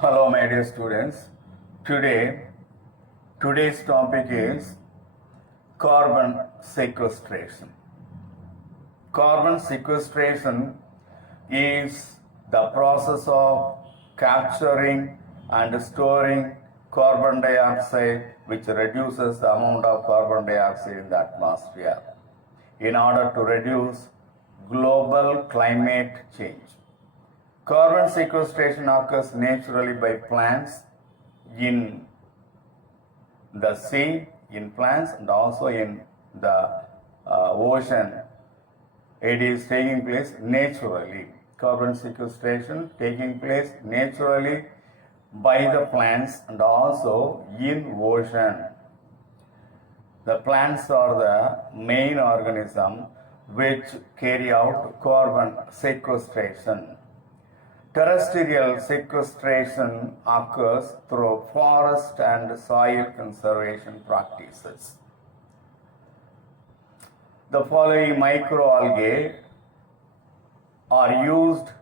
Hello, my dear students. Today's topic is carbon sequestration. Carbon sequestration is the process of capturing and storing carbon dioxide, which reduces the amount of carbon dioxide in the atmosphere in order to reduce global climate change. Carbon sequestration occurs naturally by plants in the sea, in plants, and also in the ocean. It is taking place naturally. Carbon sequestration taking place naturally by the plants and also in ocean. The plants are the main organism which carry out carbon sequestration. Terrestrial sequestration occurs through forest and soil conservation practices. The following microalgae are used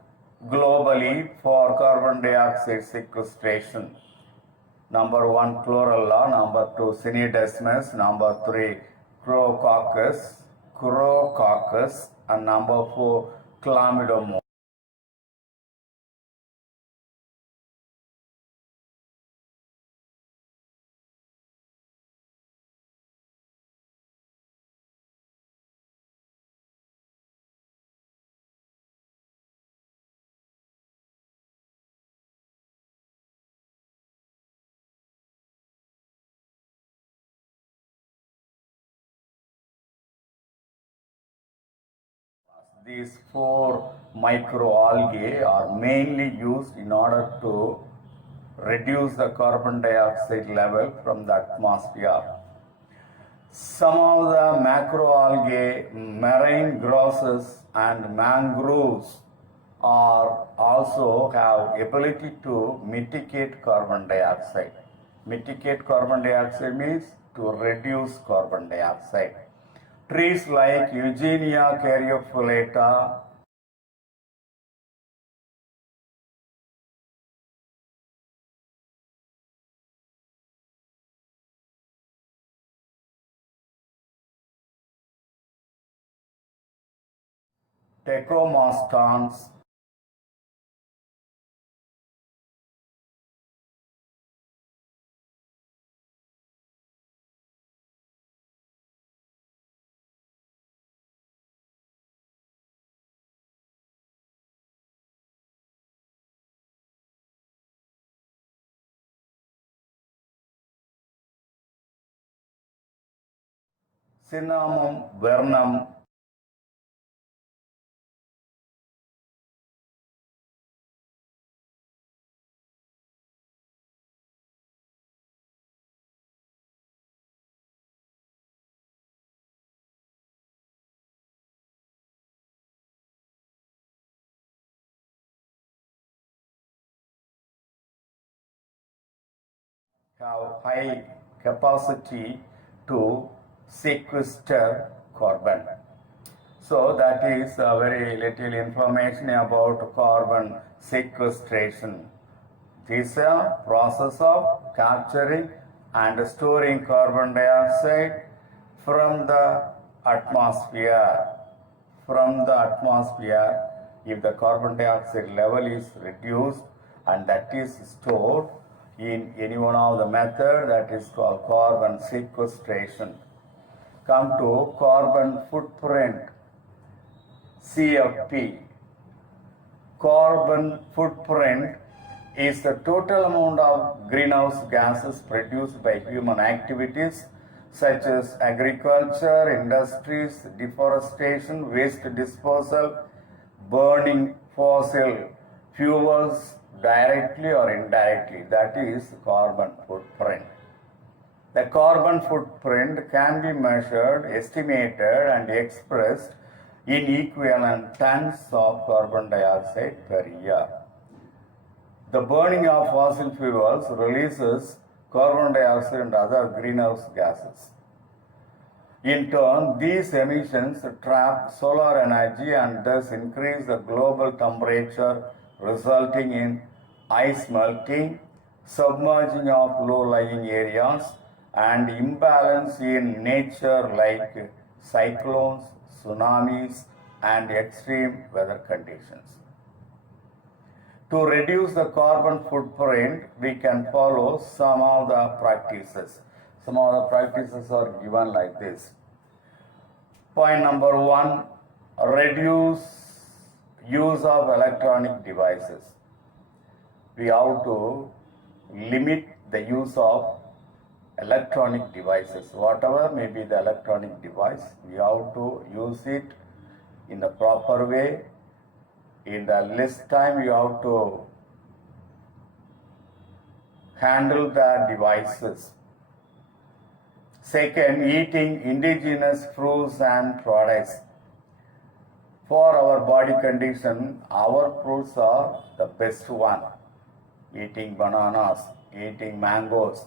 globally for carbon dioxide sequestration. Number 1, chlorella. Number 2, Cynidesmus. Number 3, Crococcus, and number 4, Chlamydomonas. These 4 microalgae are mainly used in order to reduce the carbon dioxide level from the atmosphere. Some of the macroalgae, marine grasses and mangroves are also have ability to mitigate carbon dioxide. Mitigate carbon dioxide means to reduce carbon dioxide. Trees like Eugenia caryophyllata, Tecomastans, Cinnamon vernum, have high capacity to sequester carbon. So that is very little information about carbon sequestration. This is a process of capturing and storing carbon dioxide from the atmosphere. From the atmosphere, if the carbon dioxide level is reduced and that is stored in any one of the method, that is called carbon sequestration. Come to carbon footprint, CFP. Carbon footprint is the total amount of greenhouse gases produced by human activities such as agriculture, industries, deforestation, waste disposal, burning fossil fuels directly or indirectly. That is carbon footprint. The carbon footprint can be measured, estimated, and expressed in equivalent tons of carbon dioxide per year. The burning of fossil fuels releases carbon dioxide and other greenhouse gases. In turn, these emissions trap solar energy and thus increase the global temperature, resulting in ice melting, submerging of low-lying areas, and imbalance in nature like cyclones, tsunamis, and extreme weather conditions. To reduce the carbon footprint, we can follow some of the practices. Some of the practices are given like this. Point number 1, reduce use of electronic devices. We have to limit the use of electronic devices. Whatever may be the electronic device, we have to use it in the proper way. In the less time, you have to handle the devices. Second, eating indigenous fruits and products. For our body condition, our fruits are the best one. Eating bananas, eating mangoes.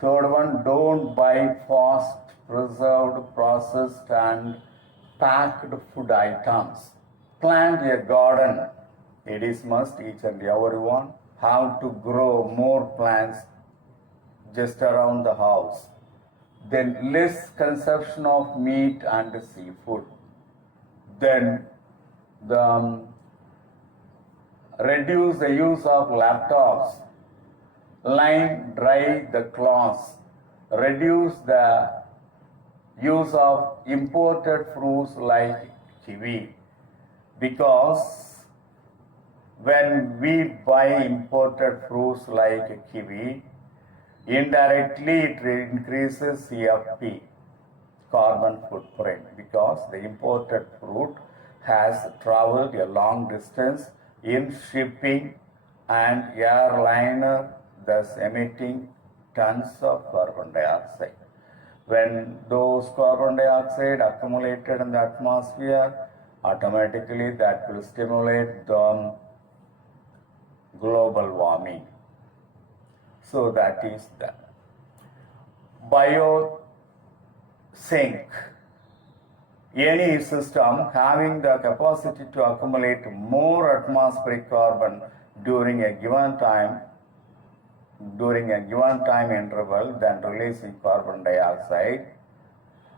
Third one, don't buy fast, preserved, processed and packed food items. Plant a garden. It is must, each and everyone have to grow more plants just around the house. Then less consumption of meat and seafood. Then reduce the use of laptops. Line dry the cloths. Reduce the use of imported fruits like kiwi. Because when we buy imported fruits like kiwi, indirectly it increases CFP, carbon footprint, because the imported fruit has traveled a long distance in shipping and airliner, thus emitting tons of carbon dioxide. When those carbon dioxide accumulated in the atmosphere, automatically that will stimulate the global warming. So that is the biosync. Any system having the capacity to accumulate more atmospheric carbon during a given time interval than releasing carbon dioxide,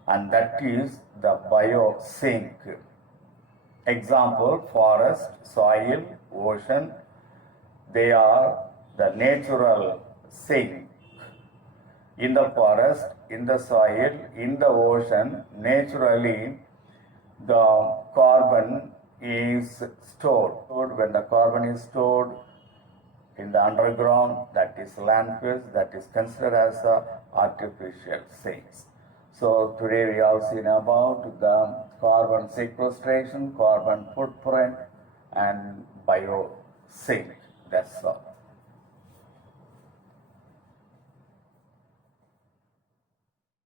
and that is the biosync. Example, forest, soil, ocean, they are the natural sink. In the forest, in the soil, in the ocean, naturally the carbon is stored. When the carbon is stored in the underground, that is landfills, that is considered as artificial sinks. So today we have seen about the carbon sequestration, carbon footprint and biosync. That's all.